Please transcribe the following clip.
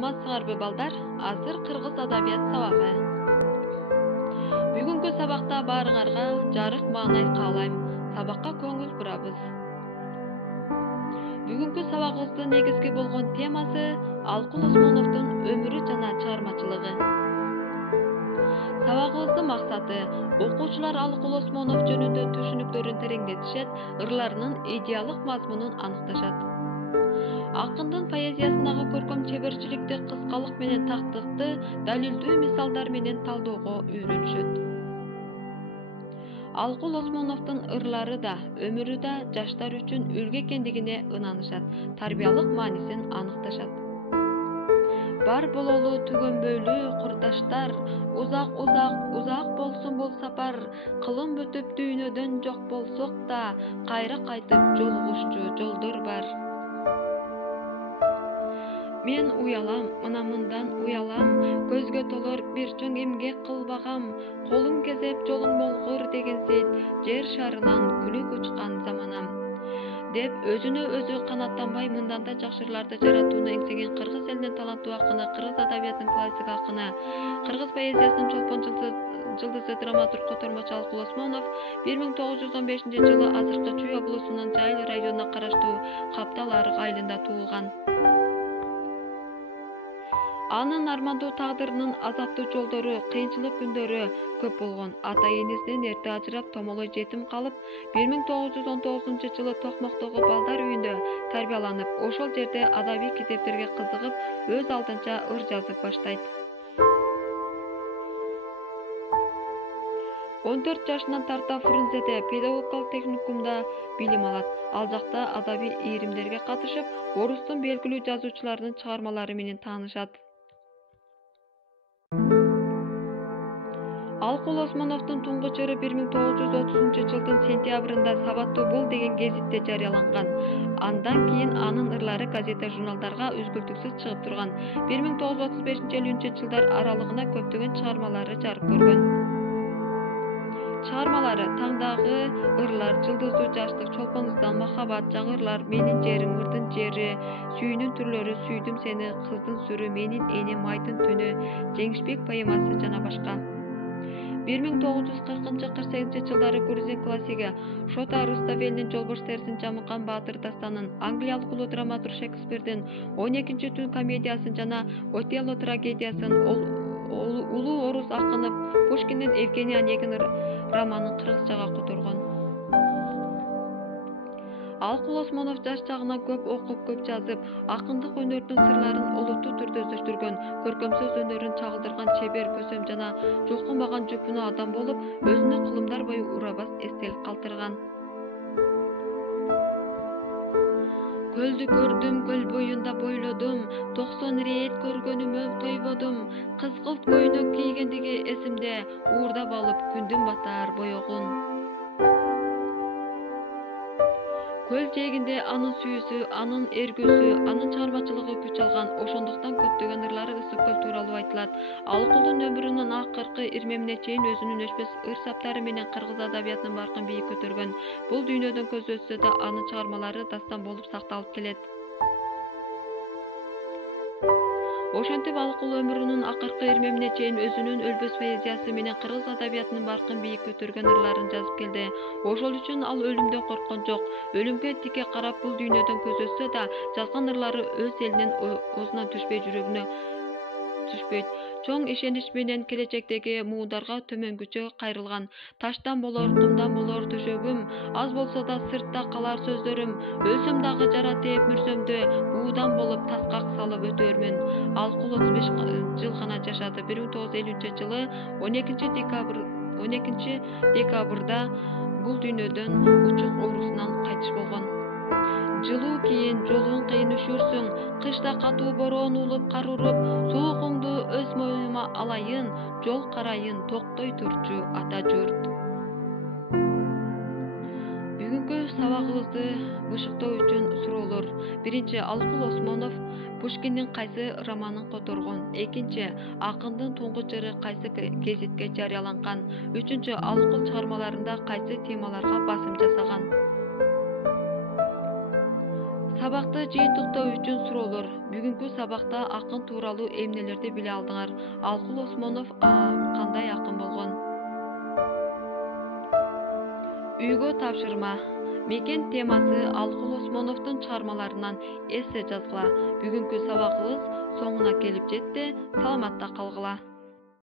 Саламатсыңарбы балдар? Азыр кыргыз адабият сабагы. Бүгүнкү сабакта баарыңарга жарык маанай каалайм. Сабакка көңүл бурабыз. Бүгүнкү сабагыбыздын негизги болгон темасы Алкул Осмоновдун өмүрү жана чыгармачылыгы. Сабагыбыздын максаты окуучулар Алкул Осмонов жөнүндө түшүнүктөрүн тереңдетишет, ырларынын идеялык мазмунун аныкташат. Акындын поэзиясындагы көркөм чеберчиликти кыскалык менен тактыкты далилдүү мисалдар менен талоого үйрөнүшөт. Алкул Осмоновдун ырлары да, өмүрү да жаштар үчүн үлгү экендигине ынанышат, тарбиялык маанисин аныкташат. Бар бололу түгөнбөйлүү курдаштар, узак болсун бул сапар, кылым өтүп дүйнөдөн жок болсок да, кайра кайтып жолугушчу жолдор бар. Мен уялам, мындан уялам, көзгө толор бир чоң эмгек кылбагам, колуң кезеп жолуң болгур дегенсиз, жер шарынан күлүп учкан заманам. Деп өзүнө өзү канаттанбай мындан да жакшы ырларды жаратууну эңсеген кыргыз элинин таланттуу акыны, кыргыз адабиятынын классик акыны, кыргыз поэзиясынын чолпон жылдызы драматург котормочу Алкул Осмонов 1915-жылы азыркы Чүй облусунун Жайыл районуна караштуу Каптал Арык айылында туулган. Анын армандуу тагдырынын азаптуу жолдору, кыйынчылык күндөрү көп болгон. Ата-энесинен эрте ажырап, томолой жетим калып, 1919-жылы Токмоктогу балдар үйүндө тарбияланып, ошол жерде адабий китептерге кызыгып, өз алдынча ыр жазып баштайт. 14 жашынан тарта Фрунзеде педагогикалык техникумда билим алат. Ал жакта адабий ийримдерге катышып, орустун белгилүү жазуучуларынын чыгармалары менен таанышат. Алкул Осмоновдун туңгуч ыры 1930-жылдын сентябрында Сабаттуу бол деген гезитте жарыяланган. Андан кийин анын ырлары газета, журналдарга үзгүлтүксүз чыгып турган. 1935-50-жылдар аралыгында көптөгөн чыгармалары жарык көргөн. Чыгармалары таңдагы ырлар, Жылдыздуу жаштык, Чолпон ыздан, Махабат, Жаңы ырлар, Менин жерим, Ырдын жери, Сүйүүнүн түрлөрү, Сүйдүм сени, Кыздын сүрү, Менин энем, Майдын түнү, Жеңишбек поэмасы жана башка. 1940-48-жылдары грузин классиги Шота Руставелинин Жолбош терисин жамылган Баатыр дастанын, англиялык улуу драматург Шекспирдин 12-түн комедиясын жана Отелло трагедиясын, улуу орус акыны Пушкиндин Евгений Онегин романын кыргызчага которгон. Алкул Осмонов жаш чагынан көп окуп, көп жазып, акындык өнөрдүн сырларын олуттуу түрдө өздөштүргөн, көркөм сөз өнөрүн чагылдырган чебер, көсөм жана жулкунбаган жупуну адам болуп, өзүнө кылымдар бою урабас эстелик калтырган. Көлдү көрдүм, көл боюнда бойлодум, 90 рет көргөнүмө тойбодум, кызгылт көйнөк кийгендиги эсимде, уурдап алып күндүн батар боёгун. Көл жээгинде анын сүйүүсү, анын эргүүсү, анын чыгармачылыгы күч алган, ошондуктан көптөгөн ырлары ысык көл тууралуу айтылат. Алкулдун өмүрүнүн акыркы ирмемине чейин өзүнүн өчпөс ыр-саптары менен кыргыз адабиятынын баркын бийик көтөргөн. Бул дүйнөдөн көз өтсө да, анын чыгармалары дастан болуп сакталып келет. Ошентип Алкул өмүрүнүн акыркы ирмемине чейин өзүнүн өлбөс поэзиясы менен кыргыз адабиятынын баркын бийик көтөргөн ырларын жазып келди. Ошол үчүн ал өлүмдөн корккон жок. Өлүмгө тике карап бул дүйнөдөн көз өтсө да, жазган ырлары өз элинин оозунан түшпөй, жүрөгүнө түшпөйт. Чоң ишенич менен келечектеги муундарга төмөнгүчө кайрылган. Таштан болор, кумдан болор төшөгүм, аз болсо да сыртта калар сөздөрүм, өлсөм дагы жара тээп мүрсөмдө, буудан болуп таскак салып өтөрмүн. Алкул 35 жыл гана жашады. 1950-жылы 12 декабрда бул дүйнөдөн учук оорусунан кайтыш болгон. Жылуу кийин жолуң кыйын үшүрсүң, кышта катуу бороон улуп кар уруп, соогуңду өз мойнума алайын, жол карайын, токтой турчу ата журт. Бүгүнкү сабагыбызды бышыктоо үчүн суроолор. Биринчи, Алкул Осмонов Пушкиндин кайсы романын которгон? Экинчи, акындын туңгуч ыры кайсы гезитке жарыяланган? Үчүнчү, Алкул чыгармаларында кайсы темаларга басым жасаган? Сабакты жыйынтыктоо үчүн суроолор. Бүгүнкү сабакта акын тууралуу эмнелерди биле алдыңар? Алкул Осмонов кандай акын болгон? Үйгө тапшырма. Мекен темасы Алкул Осмоновдун чыгармаларынан эссе жазгыла. Бүгүнкү сабагыбыз соңуна келип жетти. Саламатта калгыла.